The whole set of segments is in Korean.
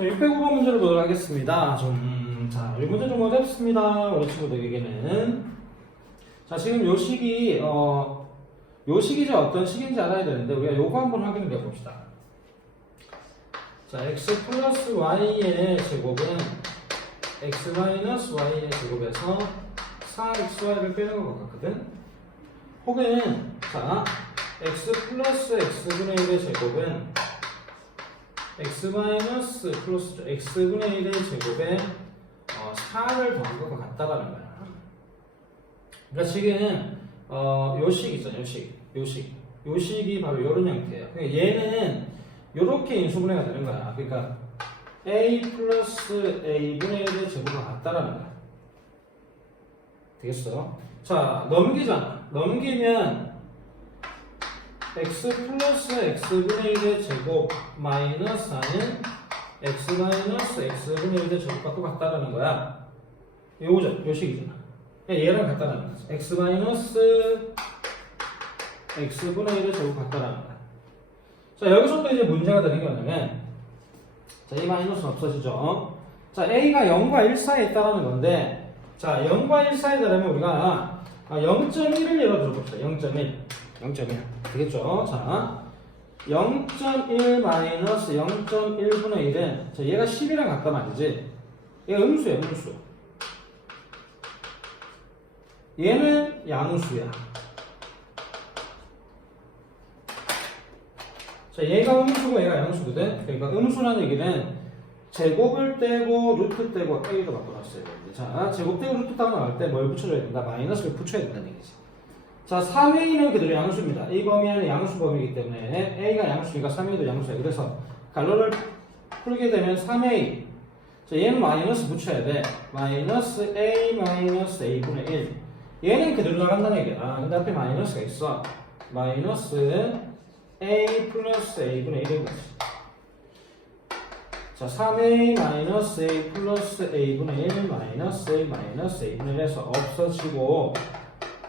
자, 605번 문제를 보도록 하겠습니다. 좀, 자, 이 문제 좀 어렵습니다. 우리 친구들에게는. 자, 지금 요 식이, 어, 요 식이 어떤 식인지 알아야 되는데, 우리가 요거 한번 확인을 해봅시다. 자, x 플러스 y의 제곱은 x 마이너스 y의 제곱에서 4xy를 빼는 것 같거든? 혹은, 자, x 플러스 x분의 1의 제곱은 x 마이너스 플러스 x분의 1의 제곱에 어, 4를 더한 것과 같다라는 거야. 그러니까 지금 어, 요식 있잖아, 요식, 요식, 요식이 바로 이런 형태예요. 그러니까 얘는 이렇게 인수분해가 되는 거야. 그러니까 a 플러스 a분의 1의 제곱과 같다라는 거야. 되겠어? 자, 넘기잖아. 넘기면 x 플러스 x분의 1의 제곱 마이너스 4는 x 마이너스 x분의 1의 제곱과 똑같다라는 거야. 요거죠. 요 식이잖아. 얘랑 같다라는 거지. x 마이너스 x분의 1의 제곱 같다라는 거야. 자, 여기서 또 이제 문제가 되는 게 뭐냐면 자, 이 마이너스는 없어지죠. 자, a가 0과 1 사이에 있다라는 건데 자, 0과 1 사이에 있다면 우리가 0.1을 예로 들어봅시다. 0.1. 0.1 되겠죠? 자, 0.1 마이너스 0.1분의 1은 자, 얘가 10이랑 같단 말이지. 얘가 음수야, 음수. 얘는 양수야. 자, 얘가 음수고 얘가 양수거든. 그러니까 음수라는 얘기는 제곱을 떼고 루트 떼고 a로 바꿔놨어야 되는데 자, 제곱 떼고 루트 따고 나갈 때 뭘 붙여줘야 된다? 마이너스를 붙여야 된다는 얘기지. 자, 3a는 그대로 양수입니다. 이 범위는 양수 범위이기 때문에 a가 양수니까 3a도 양수야. 그래서 갈로를 풀게 되면 3a. 자, 얘는 마이너스 붙여야 돼. 마이너스 a 마이너스 a분의 1. 얘는 그대로 나간다는 얘기야. 근데 앞에 마이너스가 있어. 마이너스 a 플러스 a분의 1인 거지. 자, 3a 마이너스 a 플러스 a분의 1 마이너스 a 마이너스 a분의 1에서 없어지고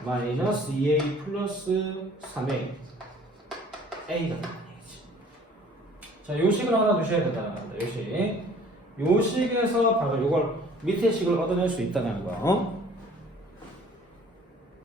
마이너스 2a 플러스 3a a가. 자, 요식을 하나 두셔야 된다는 겁니다. 요식. 요식에서 바로 이걸 밑에 식을 얻어낼 수 있다는 거.